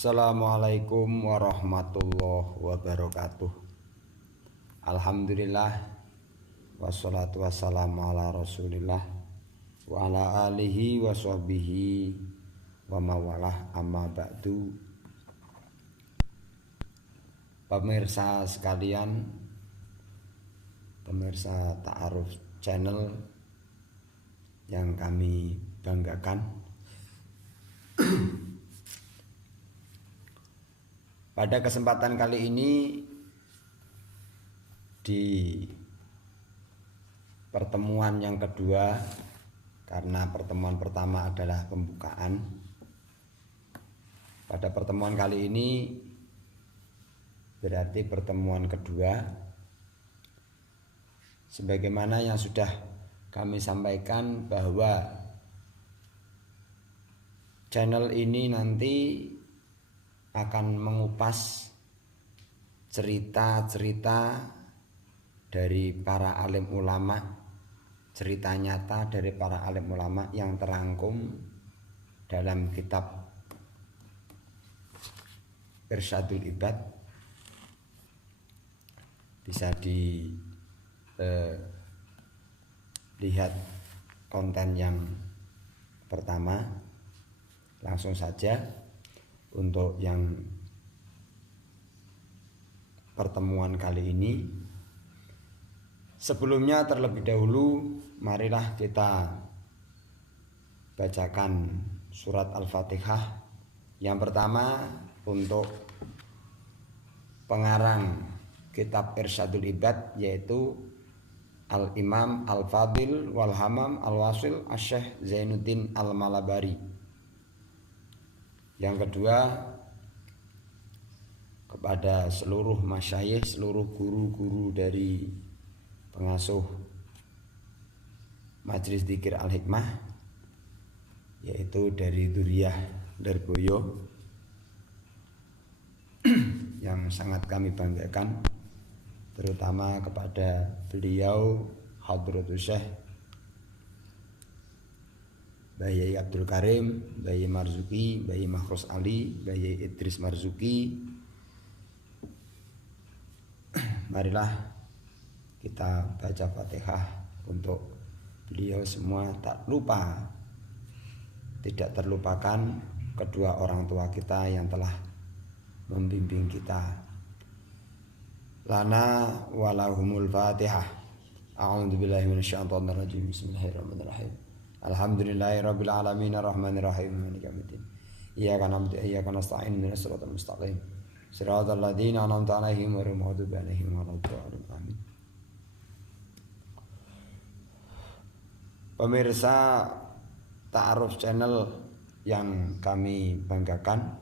Assalamualaikum warahmatullahi wabarakatuh. Alhamdulillah wassalatu wassalamu ala rasulillah wa ala alihi wa sahbihi wa mawalah, amma ba'du. Pemirsa sekalian, pemirsa Ta'aruf Channel yang kami banggakan, pada kesempatan kali ini di pertemuan yang kedua, karena pertemuan pertama adalah pembukaan, pada pertemuan kali ini berarti pertemuan kedua, sebagaimana yang sudah kami sampaikan bahwa channel ini nanti akan mengupas cerita-cerita dari para alim ulama, cerita nyata dari para alim ulama yang terangkum dalam kitab Irsyadul Ibad. Bisa dilihat konten yang pertama. Langsung saja untuk yang pertemuan kali ini. Sebelumnya terlebih dahulu marilah kita bacakan surat Al-Fatihah. Yang pertama untuk pengarang kitab Irsyadul Ibad, yaitu Al-Imam Al-Fadil Wal-Hamam Al-Wasil Asy-Syaikh Zainuddin Al-Malabari. Yang kedua kepada seluruh masyayikh, seluruh guru-guru dari pengasuh Majelis Dzikir Al-Hikmah, yaitu dari Dzurriyyah Darboyo, yang sangat kami banggakan, terutama kepada beliau Hadratus Syekh Bayi Abdul Karim, Bayi Marzuki, Bayi Makhrus Ali, Bayi Idris Marzuki. Marilah kita baca Fatihah untuk beliau semua, tak lupa, tidak terlupakan kedua orang tua kita yang telah membimbing kita. Lana walahumul Fatihah. A'udzubillahi minasyaitonir rajim. Bismillahirrahmanirrahim. Alhamdulillahirabbil alamin arrahmanir rahim maliki yaumiddin. Iyyaka na'budu wa iyyaka nasta'in ihdinas siratal mustaqim. Siratal ladzina an'amta 'alaihim ghairil maghdubi 'alaihim waladdallin. Amin. Pemirsa Ta'aruf Channel yang kami banggakan,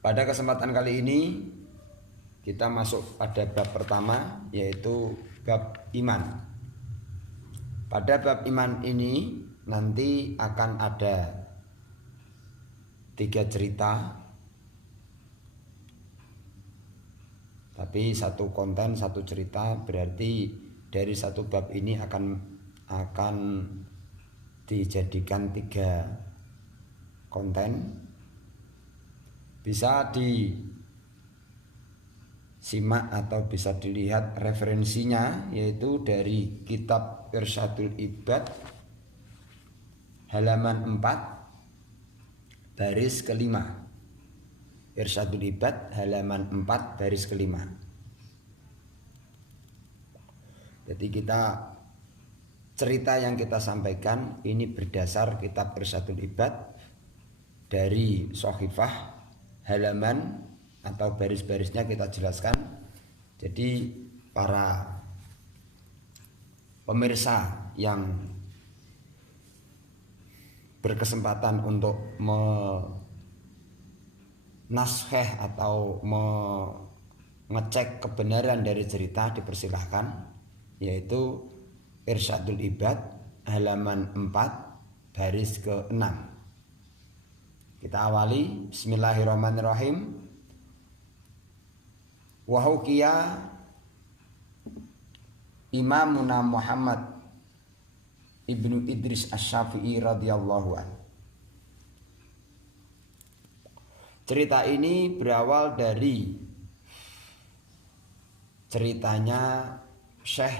pada kesempatan kali ini kita masuk pada bab pertama, yaitu bab iman. Pada bab iman ini nanti akan ada 3 cerita, tapi satu konten satu cerita, berarti dari satu bab ini akan dijadikan 3 konten. Bisa disimak atau bisa dilihat referensinya, yaitu dari kitab Irsyadul Ibad halaman 4 baris kelima. Irsyadul Ibad halaman 4 baris kelima. Jadi cerita yang kita sampaikan ini berdasar kitab Irsyadul Ibad dari Shahifah, halaman atau baris-barisnya kita jelaskan. Jadi para pemirsa yang berkesempatan untuk menasheh atau mengecek kebenaran dari cerita dipersilahkan, yaitu Irsyadul Ibad halaman 4 baris ke-6. Kita awali. Bismillahirrahmanirrahim. Wa hukiya Imamuna Muhammad Ibnu Idris Asy-Syafi'i radhiyallahu anhu Cerita ini berawal dari ceritanya Syekh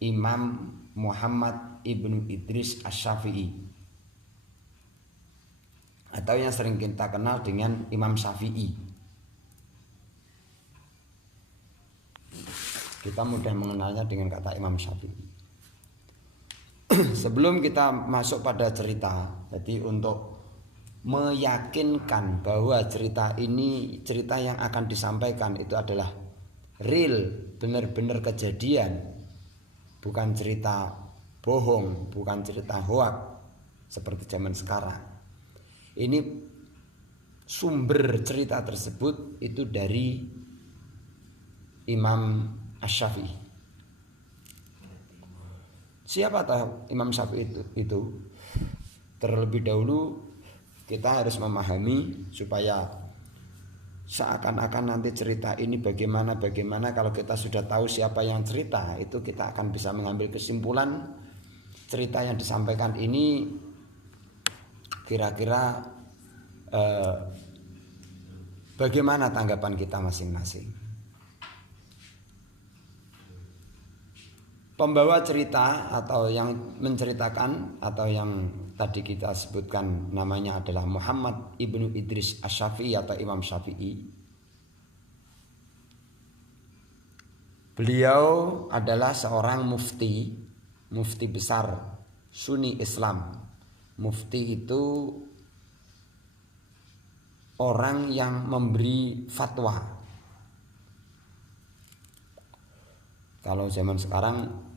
Imam Muhammad Ibnu Idris Asy-Syafi'i, atau yang sering kita kenal dengan Imam Syafi'i. Kita mudah mengenalnya dengan kata Imam Syafi'i. Sebelum kita masuk pada cerita, jadi untuk meyakinkan bahwa cerita ini, cerita yang akan disampaikan itu adalah real, benar-benar kejadian, bukan cerita bohong, bukan cerita hoak seperti zaman sekarang. Ini sumber cerita tersebut itu dari Imam Asy-Syafi'i. Siapa tahu Imam Syafi'i itu? Terlebih dahulu kita harus memahami supaya seakan-akan nanti cerita ini bagaimana kalau kita sudah tahu siapa yang cerita, itu kita akan bisa mengambil kesimpulan cerita yang disampaikan ini kira-kira bagaimana tanggapan kita masing-masing. Pembawa cerita atau yang menceritakan atau yang tadi kita sebutkan namanya adalah Muhammad Ibnu Idris Asy-Syafi'i atau Imam Syafi'i. Beliau adalah seorang mufti besar Sunni Islam. Mufti itu orang yang memberi fatwa. Kalau zaman sekarang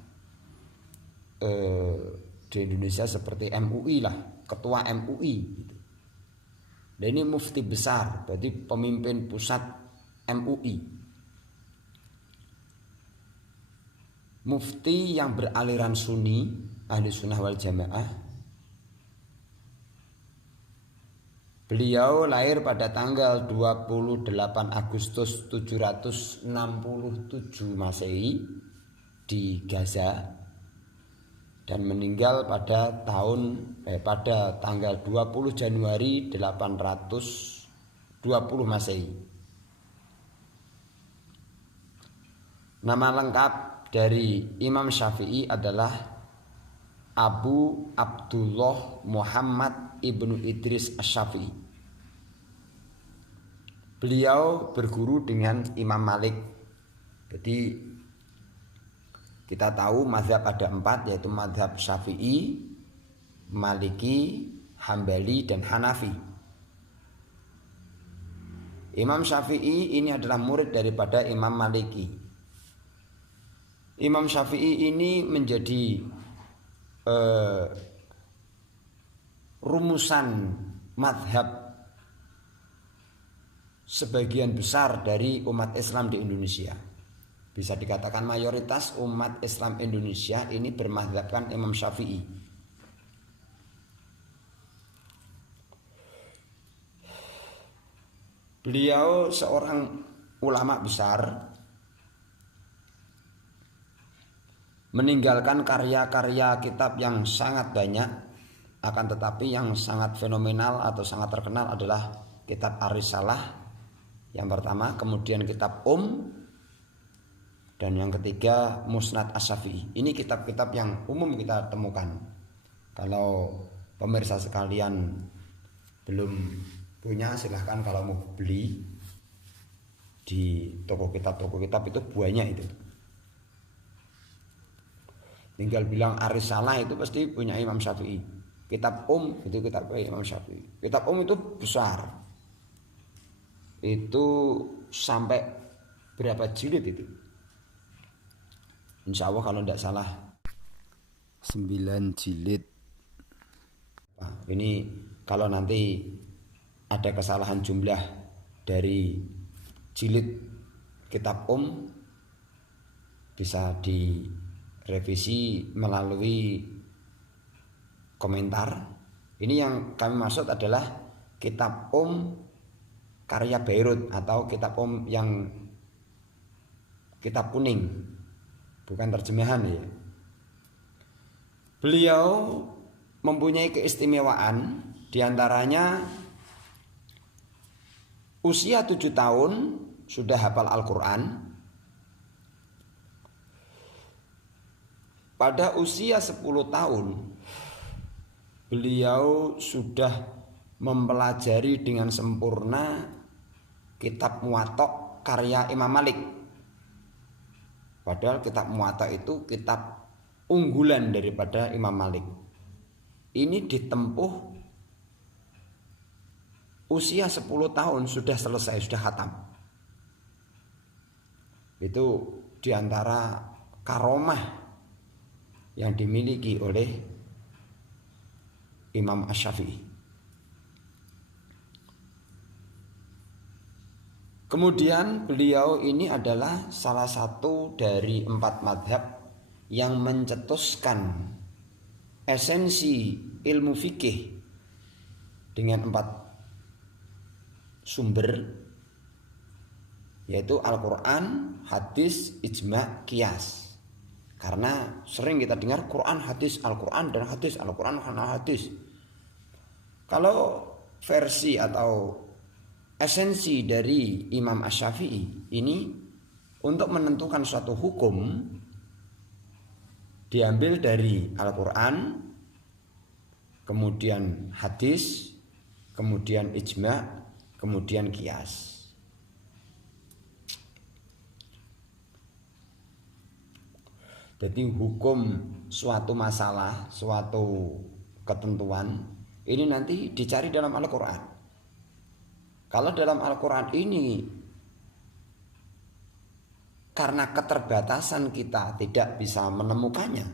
di Indonesia seperti MUI lah, ketua MUI gitu. Dan ini mufti besar, berarti pemimpin pusat MUI. Mufti yang beraliran Sunni, ahli sunnah wal jamaah. Beliau lahir pada tanggal 28 Agustus 767 Masehi di Gaza, dan meninggal pada tanggal 20 Januari 820 Masehi. Nama lengkap dari Imam Syafi'i adalah Abu Abdullah Muhammad Ibnu Idris Asy-Syafi'i. Beliau berguru dengan Imam Malik. Jadi kita tahu mazhab ada 4, yaitu mazhab Syafi'i, Maliki, Hambali, dan Hanafi. Imam Syafi'i ini adalah murid daripada Imam Maliki. Imam Syafi'i ini menjadi rumusan mazhab sebagian besar dari umat Islam di Indonesia. Bisa dikatakan mayoritas umat Islam Indonesia ini bermazhabkan Imam Syafi'i. Beliau seorang ulama besar, meninggalkan karya-karya kitab yang sangat banyak, akan tetapi yang sangat fenomenal atau sangat terkenal adalah kitab Ar-Risalah yang pertama, kemudian kitab dan yang ketiga Musnad Asy-Syafi'i. Ini kitab-kitab yang umum kita temukan. Kalau pemirsa sekalian belum punya, silahkan kalau mau beli di toko kitab itu banyak itu. Tinggal bilang Ar-Risalah itu pasti punya Imam Syafi'i. Kitab itu kitab Imam Syafi'i. Kitab itu besar. Itu sampai berapa jilid itu? Insya Allah kalau tidak salah 9 jilid. Ini kalau nanti ada kesalahan jumlah dari jilid kitab bisa direvisi melalui komentar. Ini yang kami maksud adalah kitab karya Beirut atau kitab yang kitab kuning, bukan terjemahan ya. Beliau mempunyai keistimewaan, diantaranya usia 7 tahun sudah hafal Al-Quran. Pada usia 10 tahun beliau sudah mempelajari dengan sempurna kitab Muwatta karya Imam Malik. Padahal kitab Muwatta itu kitab unggulan daripada Imam Malik. Ini ditempuh usia 10 tahun sudah selesai, sudah khatam. Itu diantara karomah yang dimiliki oleh Imam Asy-Syafi'i. Kemudian beliau ini adalah salah satu dari 4 madhab yang mencetuskan esensi ilmu fikih dengan 4 sumber, yaitu Al-Quran, hadis, ijma', qiyas. Karena sering kita dengar Quran, hadis, Al-Quran dan hadis, Al-Quran dan hadis. Kalau versi atau esensi dari Imam Asy-Syafi'i ini untuk menentukan suatu hukum diambil dari Al-Quran, kemudian hadis, kemudian ijma', kemudian qiyas. Jadi hukum suatu masalah, suatu ketentuan ini nanti dicari dalam Al-Quran. Kalau dalam Al-Quran ini karena keterbatasan kita tidak bisa menemukannya,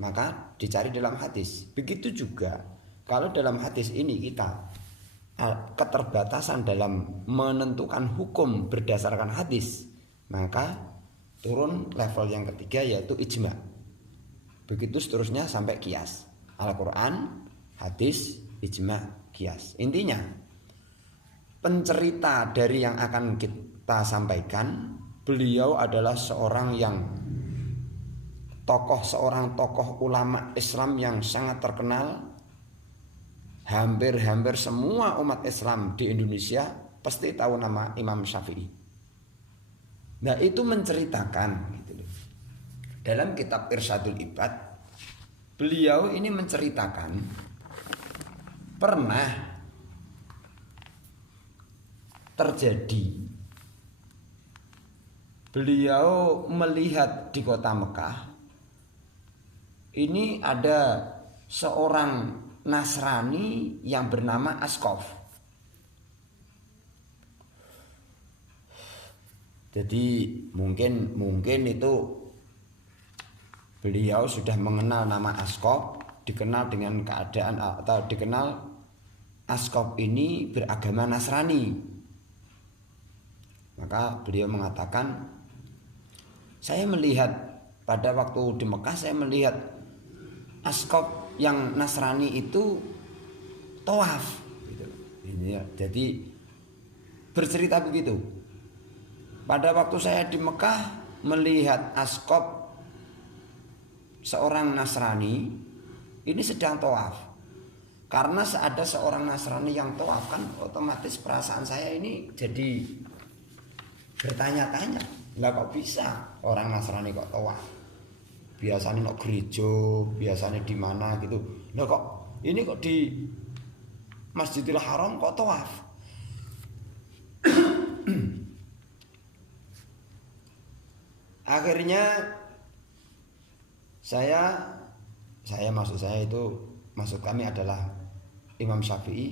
maka dicari dalam hadis. Begitu juga kalau dalam hadis ini kita keterbatasan dalam menentukan hukum berdasarkan hadis, maka turun level yang ketiga yaitu ijma'. Begitu seterusnya sampai qiyas. Al-Quran, hadis, ijma', qiyas. Intinya pencerita dari yang akan kita sampaikan, beliau adalah seorang tokoh ulama Islam yang sangat terkenal. Hampir semua umat Islam di Indonesia pasti tahu nama Imam Syafi'i. Nah, itu menceritakan gitu loh. Dalam kitab Irsyadul Ibad, beliau ini menceritakan pernah terjadi beliau melihat di kota Mekah ini ada seorang Nasrani yang bernama Askof. Jadi mungkin itu beliau sudah mengenal nama Askof, dikenal dengan keadaan atau dikenal Askof ini beragama Nasrani. Maka beliau mengatakan, saya melihat pada waktu di Mekah, saya melihat Askof yang Nasrani itu tawaf. Jadi bercerita begitu. Pada waktu saya di Mekah melihat Askof seorang Nasrani ini sedang tawaf. Karena ada seorang Nasrani yang tawaf, kan otomatis perasaan saya ini jadi bertanya-tanya, lah kok bisa orang Nasrani kok tawaf? Biasanya kok gereja, biasanya di mana gitu. Lah kok ini kok di Masjidil Haram kok tawaf? Akhirnya maksud kami adalah Imam Syafi'i.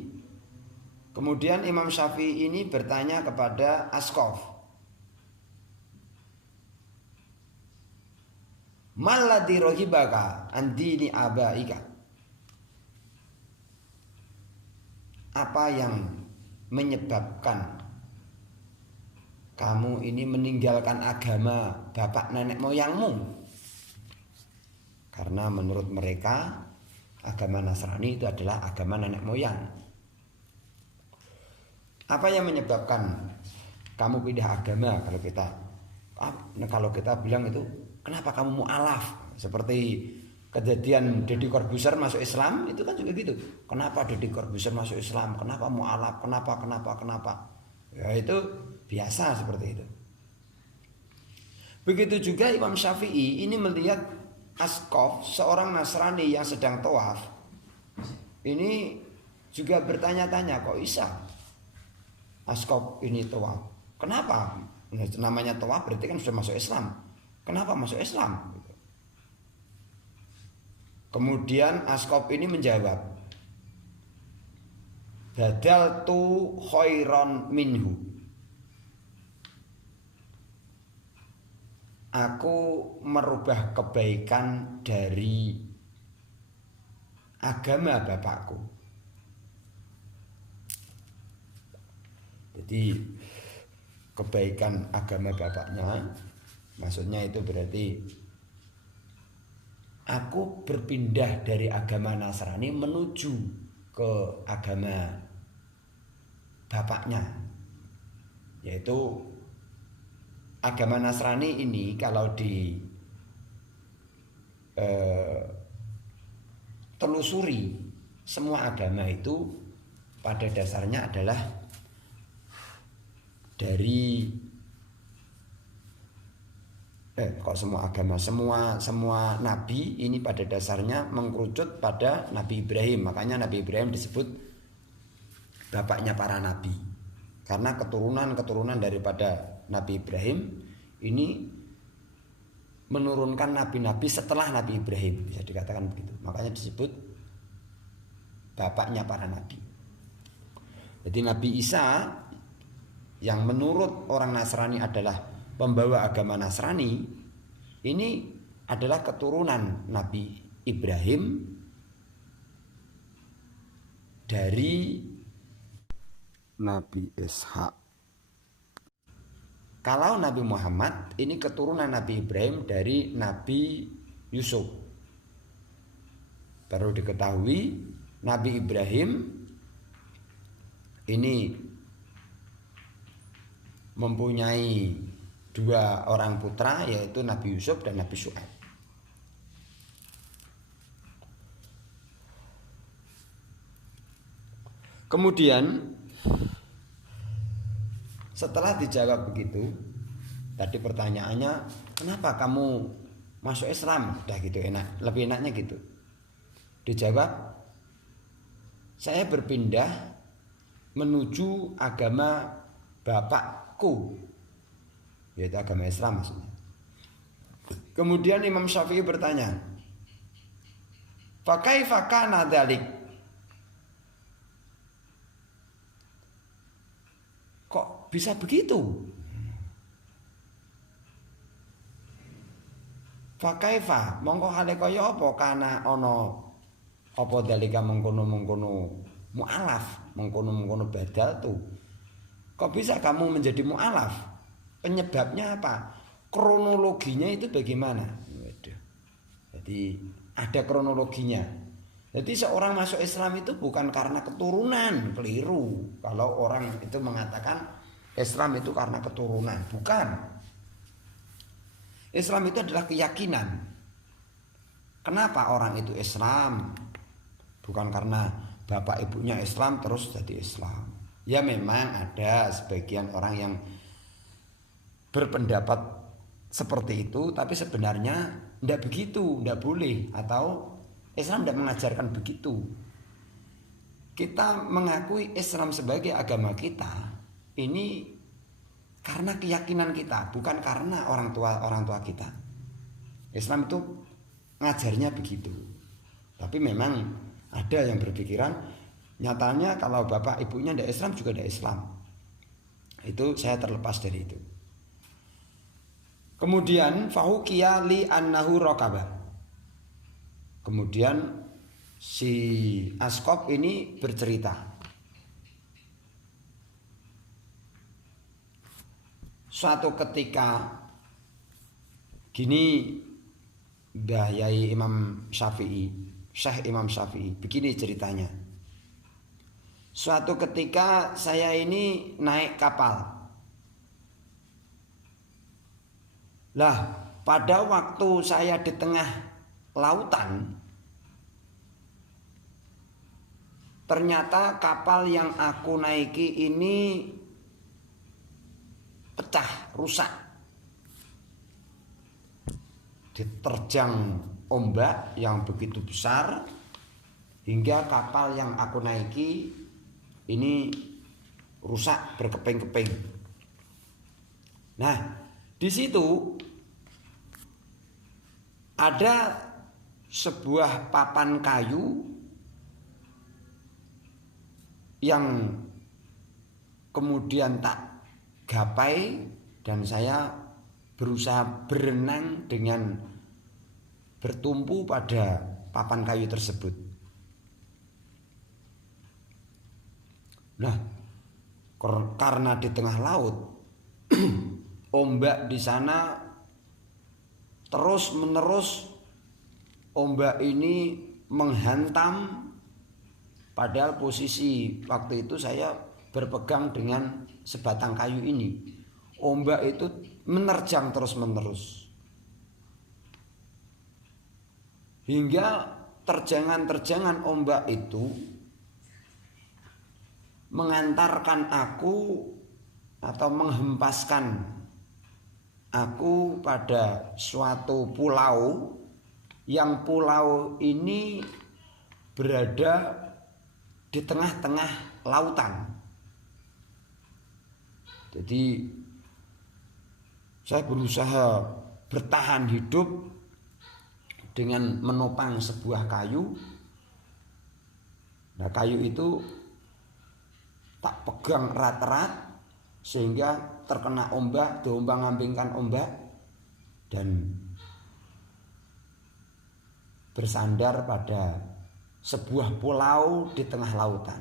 Kemudian Imam Syafi'i ini bertanya kepada Askof, "Malladzi rohibaka an dini abaika?" Apa yang menyebabkan kamu ini meninggalkan agama bapak nenek moyangmu? Karena menurut mereka agama Nasrani itu adalah agama nenek moyang. Apa yang menyebabkan kamu pindah agama? Kalau kita bilang itu, kenapa kamu mu'alaf? Seperti kejadian Deddy Corbuzier masuk Islam, itu kan juga gitu. Kenapa Deddy Corbuzier masuk Islam? Kenapa mu'alaf? Kenapa? Ya itu biasa seperti itu. Begitu juga Imam Syafi'i ini melihat Askof, seorang Nasrani yang sedang tawaf. Ini juga bertanya-tanya, kok bisa Askof ini tawaf? Kenapa? Namanya tawaf berarti kan sudah masuk Islam. Kenapa masuk Islam? Kemudian Askof ini menjawab, badal tu khairon minhu. Aku merubah kebaikan dari agama bapakku. Jadi kebaikan agama bapaknya, maksudnya itu berarti aku berpindah dari agama Nasrani menuju ke agama bapaknya, yaitu agama Nasrani ini kalau di telusuri, semua agama itu pada dasarnya adalah dari semua agama, semua nabi ini pada dasarnya mengkerucut pada Nabi Ibrahim. Makanya Nabi Ibrahim disebut bapaknya para nabi, karena keturunan daripada Nabi Ibrahim ini menurunkan nabi-nabi setelah Nabi Ibrahim, bisa dikatakan begitu. Makanya disebut bapaknya para nabi. Jadi Nabi Isa yang menurut orang Nasrani adalah pembawa agama Nasrani, ini adalah keturunan Nabi Ibrahim dari Nabi Ishak. Kalau Nabi Muhammad ini keturunan Nabi Ibrahim dari Nabi Yusuf. Perlu diketahui Nabi Ibrahim ini mempunyai dua orang putra, yaitu Nabi Yusuf dan Nabi Syuaib. Kemudian setelah dijawab begitu, tadi pertanyaannya, kenapa kamu masuk Islam? Udah gitu enak, lebih enaknya gitu. Dijawab, saya berpindah menuju agama bapakku, yaitu agama Islam maksudnya. Kemudian Imam Syafi'i bertanya, fa kaifa kana dzalik? Kok bisa begitu? Fa kaifa, mongko hale kaya apa kana ana apa dalika mengkono-mengkono mu'alaf, mengkono-mengkono badal tuh. Kok bisa kamu menjadi mu'alaf? Penyebabnya apa? Kronologinya itu bagaimana? Jadi ada kronologinya. Jadi seorang masuk Islam itu bukan karena keturunan, keliru. Kalau orang itu mengatakan Islam itu karena keturunan, bukan. Islam itu adalah keyakinan. Kenapa orang itu Islam? Bukan karena bapak ibunya Islam terus jadi Islam. Ya memang ada sebagian orang yang berpendapat seperti itu, tapi sebenarnya tidak begitu, tidak boleh, atau Islam tidak mengajarkan begitu. Kita mengakui Islam sebagai agama kita ini karena keyakinan kita, bukan karena orang tua kita. Islam itu ngajarnya begitu. Tapi memang ada yang berpikiran nyatanya kalau bapak ibunya tidak Islam juga tidak Islam. Itu saya terlepas dari itu. Kemudian fahukiya li annahu raqaba. Kemudian si Askof ini bercerita, suatu ketika gini, Mbah Yai Imam Syafi'i, Syekh Imam Syafi'i, begini ceritanya. Suatu ketika saya ini naik kapal. Lah, pada waktu saya di tengah lautan, ternyata kapal yang aku naiki ini pecah, rusak. Diterjang ombak yang begitu besar hingga kapal yang aku naiki ini rusak berkeping-keping. Nah, di situ ada sebuah papan kayu yang kemudian tak gapai dan saya berusaha berenang dengan bertumpu pada papan kayu tersebut. Nah, karena di tengah laut ombak di sana terus menerus, ombak ini menghantam, padahal posisi waktu itu saya berpegang dengan sebatang kayu ini. Ombak itu menerjang terus menerus hingga terjangan-terjangan ombak itu mengantarkan aku atau menghempaskan aku pada suatu pulau, yang pulau ini berada di tengah-tengah lautan. Jadi saya berusaha bertahan hidup dengan menopang sebuah kayu. Nah, kayu itu tak pegang erat-erat sehingga terkena ombak, diombang-ambingkan ombak dan bersandar pada sebuah pulau di tengah lautan.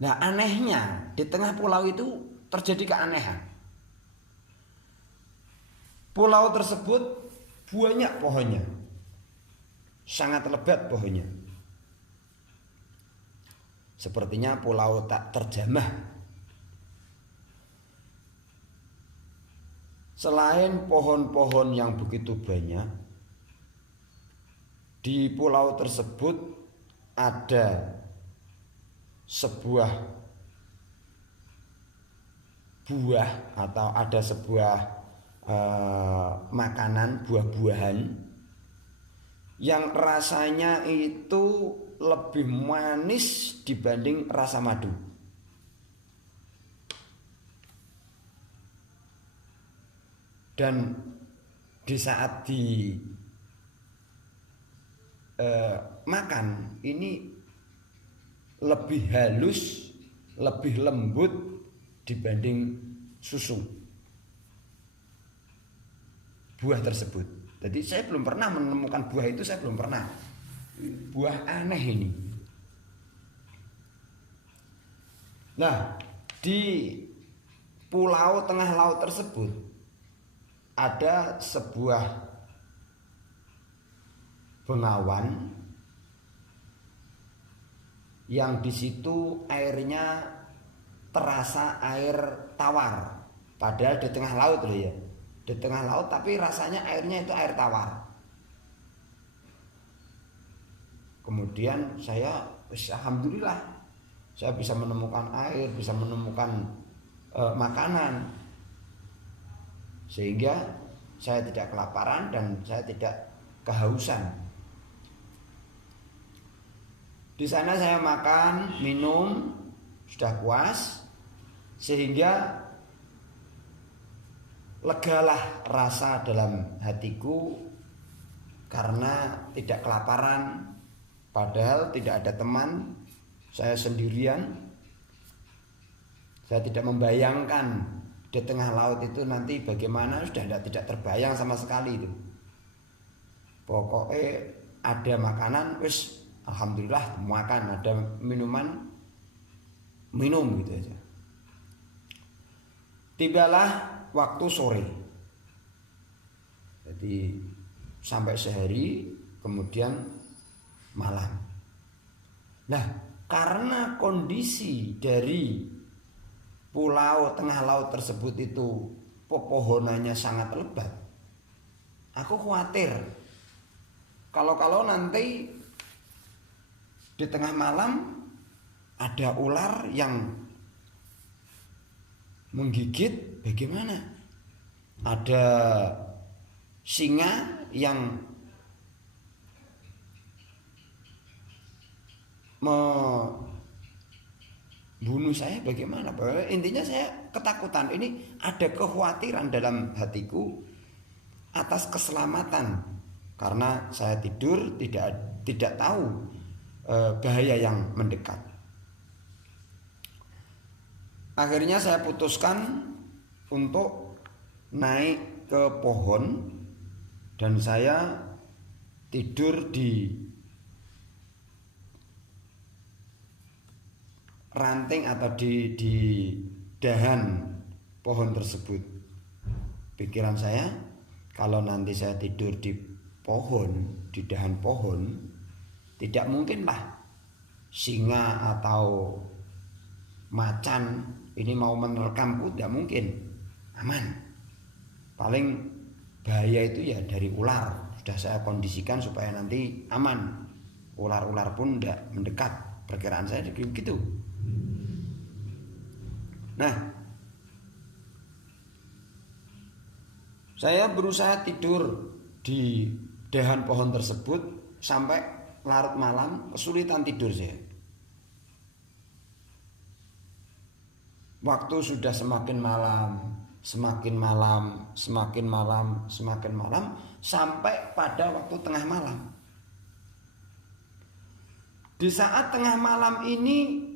Nah, anehnya di tengah pulau itu terjadi keanehan. Pulau tersebut banyak pohonnya, sangat lebat pohonnya. Sepertinya pulau tak terjamah. Selain pohon-pohon yang begitu banyak, di pulau tersebut ada sebuah buah atau ada sebuah makanan, buah-buahan yang rasanya itu lebih manis dibanding rasa madu. Dan di saat makan ini lebih halus, lebih lembut dibanding susu buah tersebut. Jadi saya belum pernah menemukan buah itu, saya belum pernah. Buah aneh ini. Nah, di pulau tengah laut tersebut ada sebuah bengawan yang di situ airnya terasa air tawar, padahal di tengah laut loh ya. Di tengah laut tapi rasanya airnya itu air tawar. Kemudian saya alhamdulillah saya bisa menemukan air, bisa menemukan makanan, sehingga saya tidak kelaparan dan saya tidak kehausan. Di sana saya makan, minum, sudah puas, sehingga legalah rasa dalam hatiku karena tidak kelaparan, padahal tidak ada teman, saya sendirian. Saya tidak membayangkan di tengah laut itu nanti bagaimana, sudah tidak terbayang sama sekali itu. Pokoknya ada makanan, wis alhamdulillah makan, ada minuman, minum gitu aja. Tibalah waktu sore. Jadi sampai sehari, kemudian malam. Nah, karena kondisi dari pulau tengah laut tersebut itu pepohonannya sangat lebat, aku khawatir kalau nanti di tengah malam ada ular yang menggigit, bagaimana? Ada singa yang membunuh saya, bagaimana? Intinya saya ketakutan. Ini ada kekhawatiran dalam hatiku atas keselamatan, karena saya tidur tidak tahu bahaya yang mendekat. Akhirnya saya putuskan untuk naik ke pohon dan saya tidur di ranting atau di dahan pohon tersebut. Pikiran saya, kalau nanti saya tidur di pohon, di dahan pohon, tidak mungkinlah singa atau macan ini mau menerkamku, tidak mungkin. Aman. Paling bahaya itu ya dari ular. Sudah saya kondisikan supaya nanti aman. Ular-ular pun tidak mendekat. Perkiraan saya begitu. Nah, saya berusaha tidur di dahan pohon tersebut sampai larut malam, kesulitan tidur saya. Waktu sudah semakin malam, semakin malam, semakin malam, semakin malam, sampai pada waktu tengah malam. Di saat tengah malam ini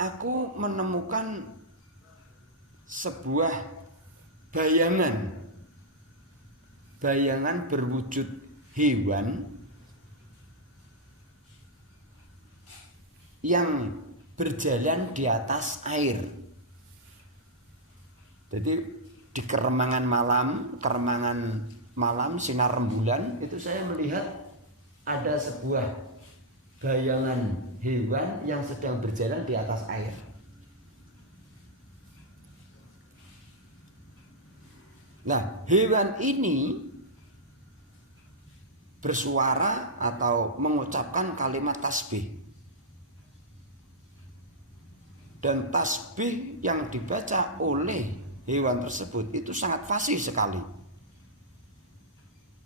aku menemukan sebuah bayangan berwujud hewan yang berjalan di atas air. Jadi di keremangan malam sinar rembulan itu saya melihat ada sebuah bayangan hewan yang sedang berjalan di atas air. Nah, hewan ini bersuara atau mengucapkan kalimat tasbih. Dan tasbih yang dibaca oleh hewan tersebut itu sangat fasih sekali.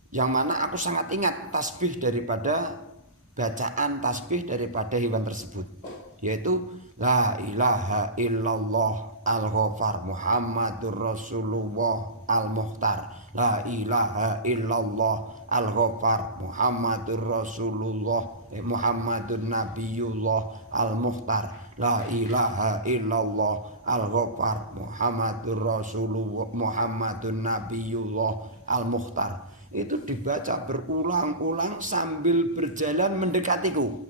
Yang mana aku sangat ingat tasbih daripada bacaan tasbih daripada hewan tersebut, yaitu la ilaha illallah al-Ghaffar Muhammadur Rasulullah al-Mukhtar. La ilaha illallah al-Ghaffar Muhammadur Rasulullah Muhammadun Nabiyullah al-Mukhtar. La ilaha illallah al-Ghaffar Muhammadur Rasulullah Muhammadun Nabiyullah al-Mukhtar. Itu dibaca berulang-ulang sambil berjalan mendekatiku.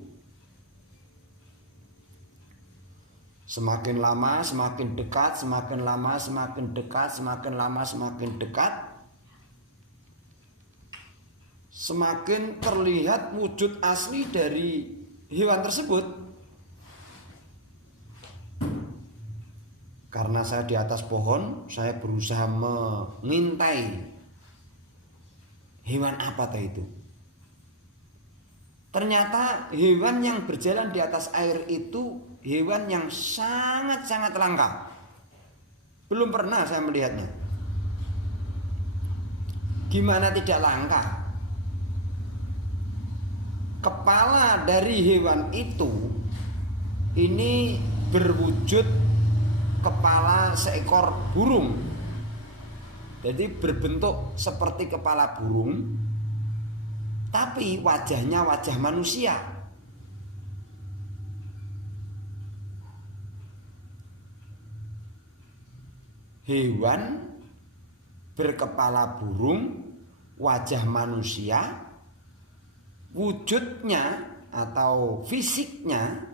Semakin lama semakin dekat, semakin lama semakin dekat, semakin lama semakin dekat. Semakin terlihat wujud asli dari hewan tersebut. Karena saya di atas pohon, saya berusaha mengintai hewan apa itu. Ternyata hewan yang berjalan di atas air itu hewan yang sangat-sangat langka. Belum pernah saya melihatnya. Gimana tidak langka? Kepala dari hewan itu ini berwujud kepala seekor burung. Jadi berbentuk seperti kepala burung, tapi wajahnya wajah manusia. Hewan berkepala burung, wajah manusia, wujudnya atau fisiknya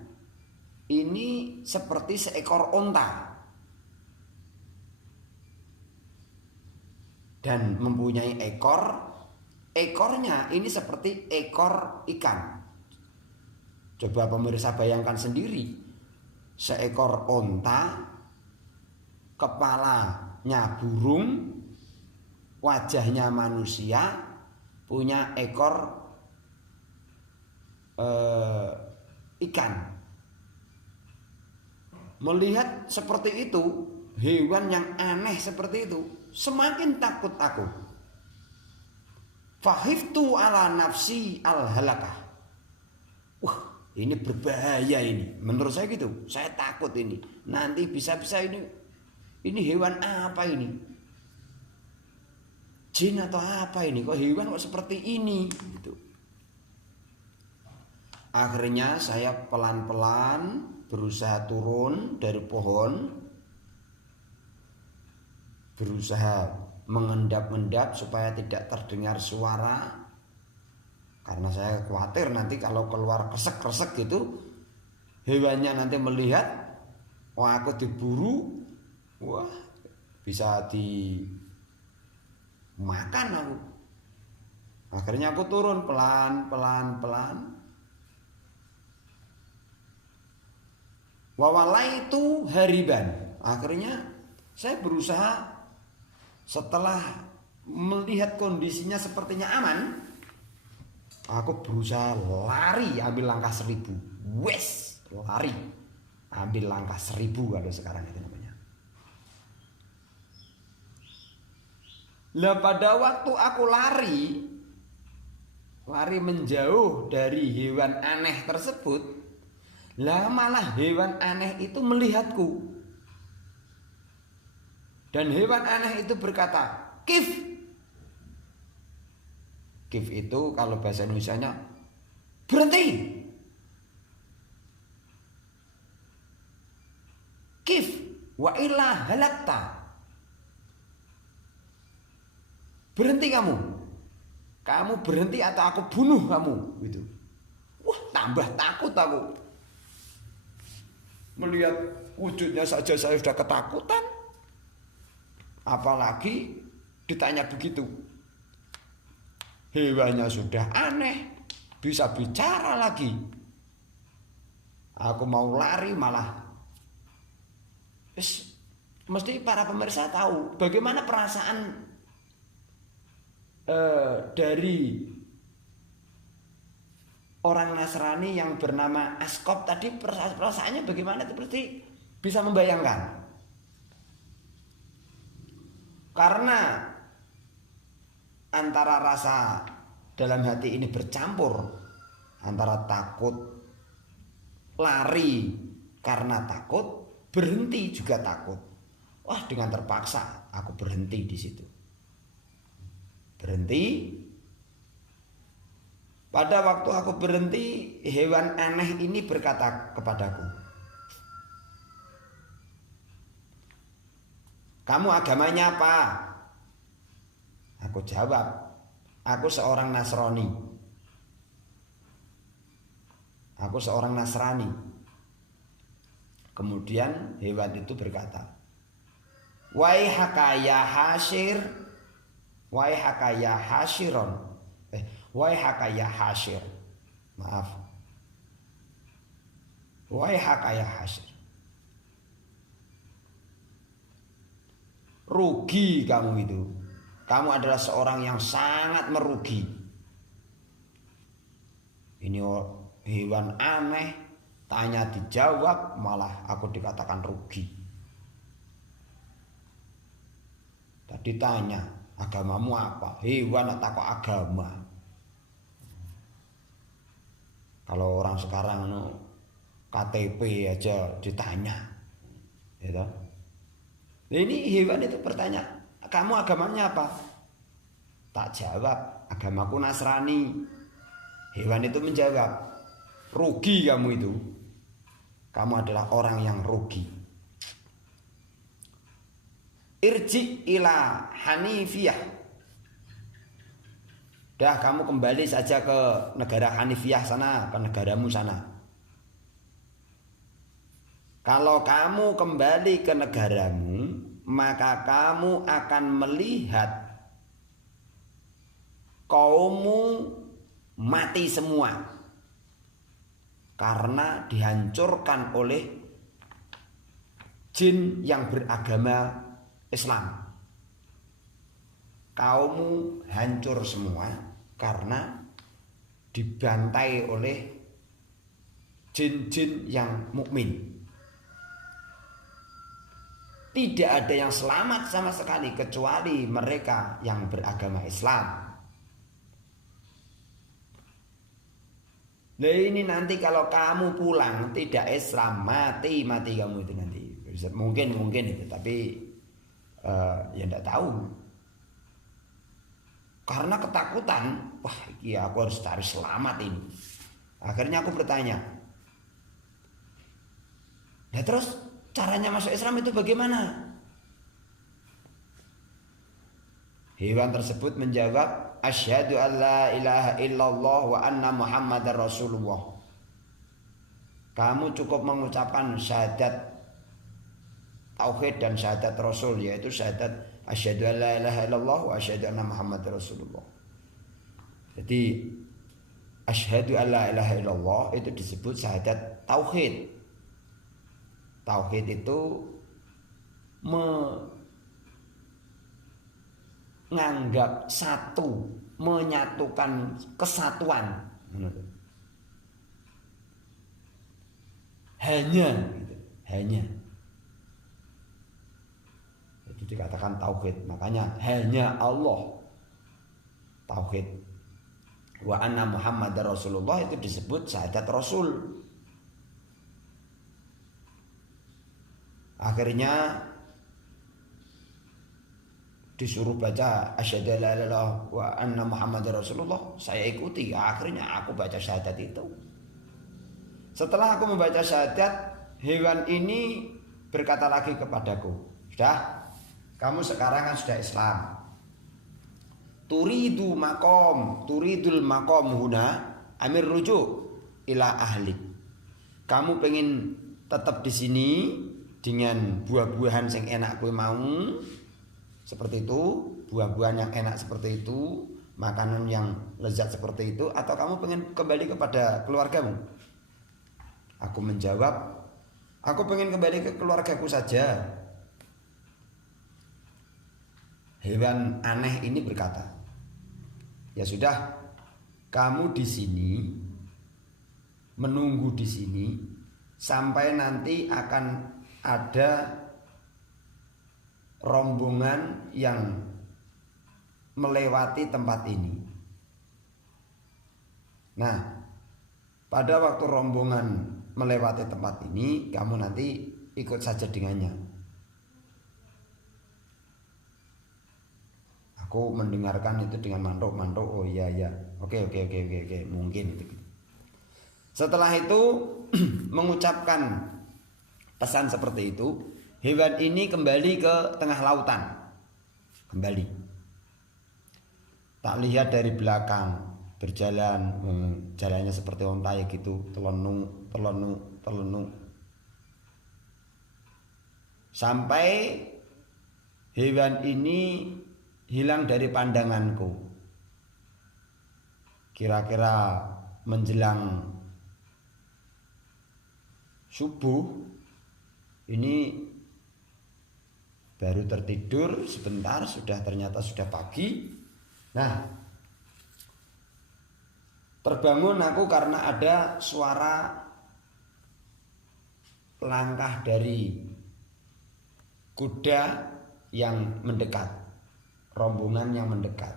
ini seperti seekor onta dan mempunyai ekor. Ekornya ini seperti ekor ikan. Coba pemirsa bayangkan sendiri, seekor onta, kepalanya burung, wajahnya manusia, punya ekor ikan. melihat seperti itu, hewan yang aneh seperti itu, semakin takut aku. Fahiftu ala nafsi al-halakah. Wah, ini berbahaya ini. Menurut saya gitu. Saya takut ini. Nanti bisa-bisa ini hewan apa ini? Jin atau apa ini? Kok hewan kok seperti ini? Gitu. Akhirnya saya pelan-pelan berusaha turun dari pohon. Berusaha mengendap-endap supaya tidak terdengar suara, karena saya khawatir nanti kalau keluar kresek-kresek gitu hewannya nanti melihat, wah aku diburu, wah bisa dimakan aku. Akhirnya aku turun pelan. Wawalai itu hariban. Akhirnya saya berusaha. Setelah melihat kondisinya sepertinya aman, aku berusaha lari ambil langkah 1000. Wes, lari ambil langkah 1000 kalau sekarang itu namanya. Lah pada waktu aku lari menjauh dari hewan aneh tersebut, lah malah hewan aneh itu melihatku. Dan hewan aneh itu berkata, Kif. Kif itu kalau bahasa Indonesianya berhenti. Kif wa illa halakta. Berhenti kamu. Kamu berhenti atau aku bunuh kamu gitu. Wah, tambah takut aku. Melihat wujudnya saja saya sudah ketakutan. Apalagi ditanya begitu. Hewannya sudah aneh, bisa bicara lagi. Aku mau lari malah. Mesti para pemirsa tahu bagaimana perasaan dari orang Nasrani yang bernama Askop tadi. Perasaannya bagaimana itu pasti bisa membayangkan. Karena antara rasa dalam hati ini bercampur, antara takut, lari karena takut, berhenti juga takut. Wah, dengan terpaksa aku berhenti di situ. Berhenti. Pada waktu aku berhenti, hewan aneh ini berkata kepadaku, kamu agamanya apa? Aku jawab, aku seorang Nasrani. Aku seorang Nasrani. Kemudian hewan itu berkata, Waihaka ya Hasyir, Waihaka ya Hasyiron, Waihaka ya Hasyir. Maaf. Waihaka ya Hasyir. Rugi kamu itu. Kamu adalah seorang yang sangat merugi. Ini hewan aneh, tanya dijawab, malah aku dikatakan rugi. Tadi tanya, agamamu apa? Hewan atau kok agama? Kalau orang sekarang KTP aja ditanya, gitu. Ini hewan itu bertanya, kamu agamanya apa? Tak jawab, agamaku Nasrani. Hewan itu menjawab, rugi kamu itu. Kamu adalah orang yang rugi. Irji ila Hanifiyah. Dah, kamu kembali saja ke negara Hanifiyah sana, ke negaramu sana. Kalau kamu kembali ke negaramu, maka kamu akan melihat kaummu mati semua karena dihancurkan oleh jin yang beragama Islam. Kaummu hancur semua karena dibantai oleh jin-jin yang mukmin. tidak ada yang selamat sama sekali kecuali mereka yang beragama Islam. Nah ini nanti kalau kamu pulang tidak Islam, mati kamu itu nanti. Mungkin itu, tapi ya tidak tahu. Karena ketakutan, wah iya aku harus cari selamat ini. Akhirnya aku bertanya, nah terus caranya masuk Islam itu bagaimana? Hewan tersebut menjawab, asyhadu an la ilaha illallah wa anna muhammadar rasulullah. Kamu cukup mengucapkan syahadat tauhid dan syahadat rasul, yaitu syahadat asyhadu an la ilaha illallah wa asyhadu anna muhammadar rasulullah. Jadi asyhadu an la ilaha illallah itu disebut syahadat tauhid. Tauhid itu menganggap satu, menyatukan kesatuan. Hanya. Itu dikatakan tauhid. Makanya hanya Allah. Tauhid. Wa anna Muhammadar Rasulullah itu disebut syahadat Rasul. Akhirnya disuruh baca asyhadu an la ilaha illallah wa anna Muhammadar Rasulullah, saya ikuti. Akhirnya aku baca syahadat itu. Setelah aku membaca syahadat, hewan ini berkata lagi kepadaku, sudah, kamu sekarang kan sudah Islam. Turidul makom huna amir rujuk ila ahlik. Kamu pengen tetap di sini dengan buah-buahan yang enak kowe mau, seperti itu, buah-buahan yang enak seperti itu, makanan yang lezat seperti itu, atau kamu pengen kembali kepada keluargamu? Aku menjawab, aku pengen kembali ke keluargaku saja. Hewan aneh ini berkata, ya sudah, kamu di sini, menunggu di sini sampai nanti akan ada rombongan yang melewati tempat ini. Nah, pada waktu rombongan melewati tempat ini, kamu nanti ikut saja dengannya. Aku mendengarkan itu dengan mantuk. Oh iya. Oke, mungkin itu. Setelah itu mengucapkan pesan seperti itu, hewan ini kembali ke tengah lautan. Kembali. Tak lihat dari belakang, berjalan, jalannya seperti onta gitu, telenung. Sampai hewan ini hilang dari pandanganku. Kira-kira menjelang subuh, ini baru tertidur sebentar, ternyata sudah pagi. Nah, terbangun aku karena ada suara langkah dari kuda yang mendekat, rombongan yang mendekat.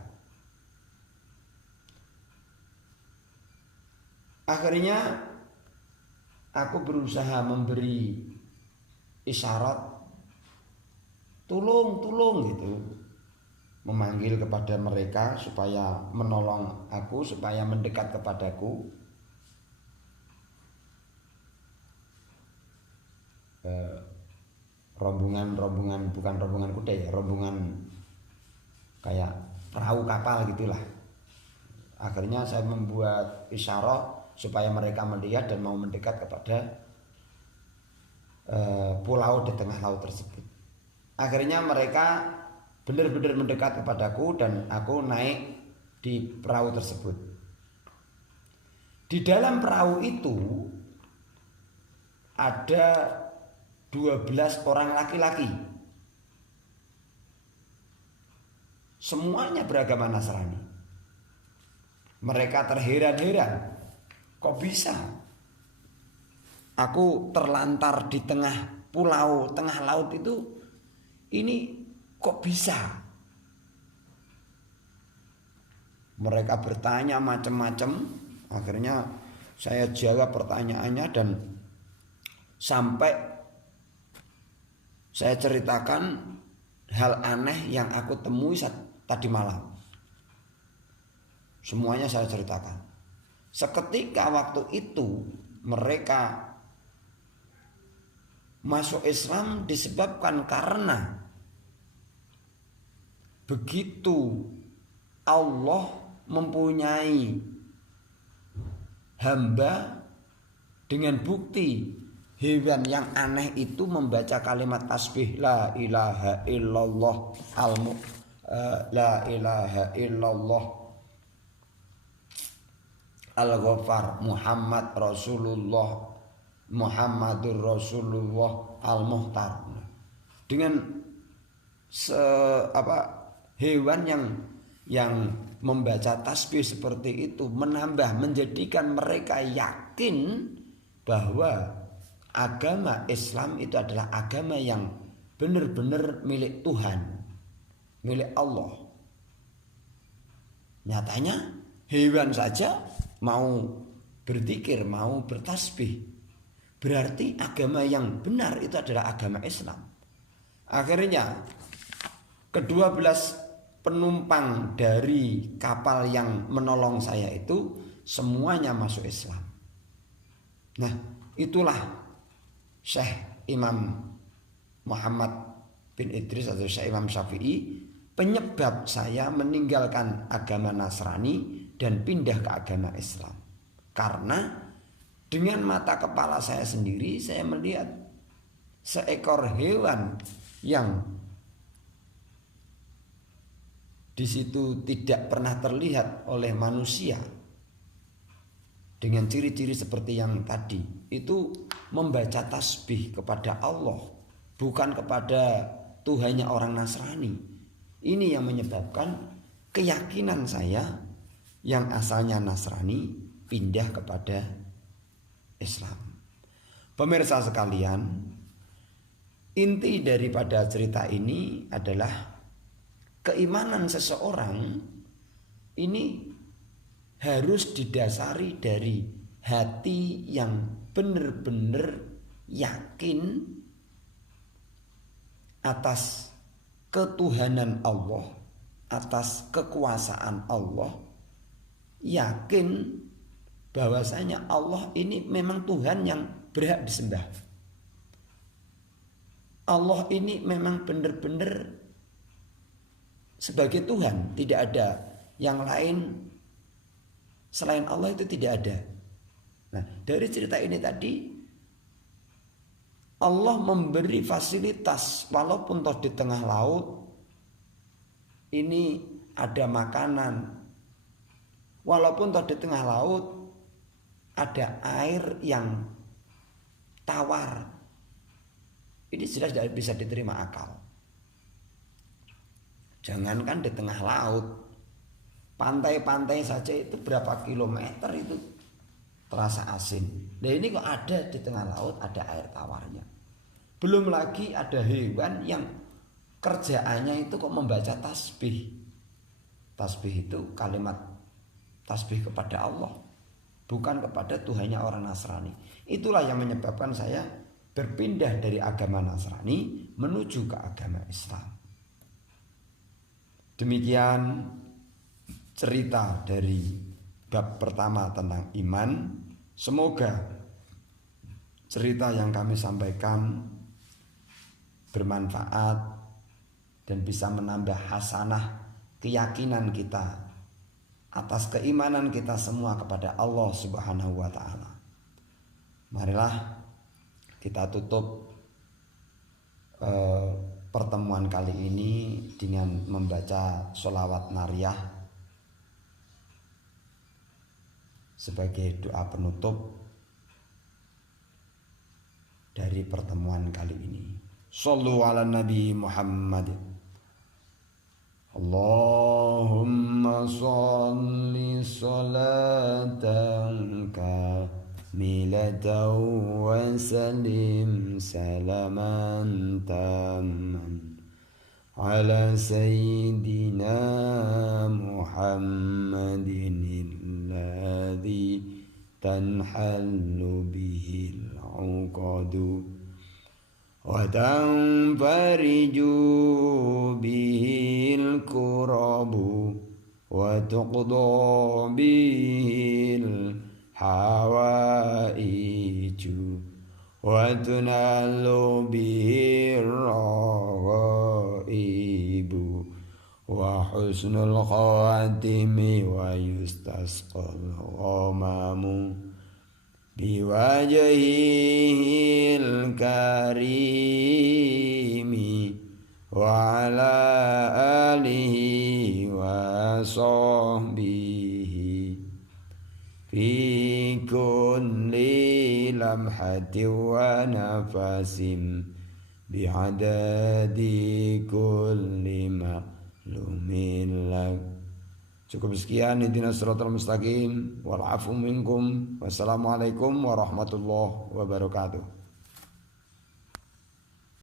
Akhirnya aku berusaha memberi isyarat tolong gitu, memanggil kepada mereka supaya menolong aku, supaya mendekat kepadaku. Rombongan bukan rombongan kuda ya, rombongan kayak perahu kapal gitulah. Akhirnya saya membuat isyarat supaya mereka melihat dan mau mendekat kepada pulau di tengah laut tersebut. Akhirnya mereka benar-benar mendekat kepadaku dan aku naik di perahu tersebut. Di dalam perahu itu ada 12 orang laki-laki. Semuanya beragama Nasrani. Mereka terheran-heran, kok bisa aku terlantar di tengah pulau, tengah laut itu ini kok bisa? Mereka bertanya macam-macam. Akhirnya saya jawab pertanyaannya dan sampai saya ceritakan hal aneh yang aku temui tadi malam. Semuanya saya ceritakan. Seketika waktu itu mereka masuk Islam disebabkan karena begitu Allah mempunyai hamba dengan bukti hewan yang aneh itu membaca kalimat tasbih la ilaha illallah la ilaha illallah al-Ghaffar Muhammad Rasulullah Muhammadur Rasulullah Al-Muhtar. Dengan hewan yang membaca tasbih seperti itu menjadikan mereka yakin bahwa agama Islam itu adalah agama yang benar-benar milik Tuhan, milik Allah. Nyatanya hewan saja mau berzikir, mau bertasbih. Berarti agama yang benar itu adalah agama Islam. Akhirnya kedua belas penumpang dari kapal yang menolong saya itu semuanya masuk Islam. Nah, itulah Syekh Imam Muhammad bin Idris atau Syekh Imam Syafi'i, penyebab saya meninggalkan agama Nasrani dan pindah ke agama Islam. Karena dengan mata kepala saya sendiri saya melihat seekor hewan yang di situ tidak pernah terlihat oleh manusia dengan ciri-ciri seperti yang tadi itu membaca tasbih kepada Allah, bukan kepada Tuhannya orang Nasrani. Ini yang menyebabkan keyakinan saya yang asalnya Nasrani pindah kepada Islam. Pemirsa sekalian, inti daripada cerita ini adalah keimanan seseorang ini harus didasari dari hati yang benar-benar yakin atas ketuhanan Allah, atas kekuasaan Allah, yakin bahwasanya Allah ini memang Tuhan yang berhak disembah. Allah ini memang benar-benar sebagai Tuhan, tidak ada yang lain selain Allah, itu tidak ada. Nah, dari cerita ini tadi Allah memberi fasilitas, walaupun toh di tengah laut ini ada makanan, walaupun toh di tengah laut ada air yang tawar, ini sudah tidak bisa diterima akal. Jangankan di tengah laut, pantai-pantai saja itu berapa kilometer itu terasa asin. Nah, ini kok ada di tengah laut ada air tawarnya. Belum lagi ada hewan yang kerjaannya itu kok membaca tasbih. Tasbih itu kalimat tasbih kepada Allah, bukan kepada Tuhannya orang Nasrani. Itulah yang menyebabkan saya berpindah dari agama Nasrani menuju ke agama Islam. Demikian cerita dari bab pertama tentang iman. Semoga cerita yang kami sampaikan bermanfaat dan bisa menambah hasanah keyakinan kita atas keimanan kita semua kepada Allah Subhanahu wa taala. Marilah kita tutup pertemuan kali ini dengan membaca sholawat nariyah sebagai doa penutup dari pertemuan kali ini. Shallu ala Nabi Muhammad. Allahumma sholli sholatan kamilatan wa sallim salaman tamman على سيدنا محمد الذي تنحل به العقد وتنفرج به الكرب وتقضى به الحوائج وتنال به الرغائب وحسن الخاتم ويستسقى الغمام بوجهه الكريم وعلى آله وصحبه في كل لمحة ونفس بعدد كل معلوم لك. Cukup sekian, ihdinas siratal mustaqim wal afu minkum. Wassalamualaikum warahmatullahi wabarakatuh.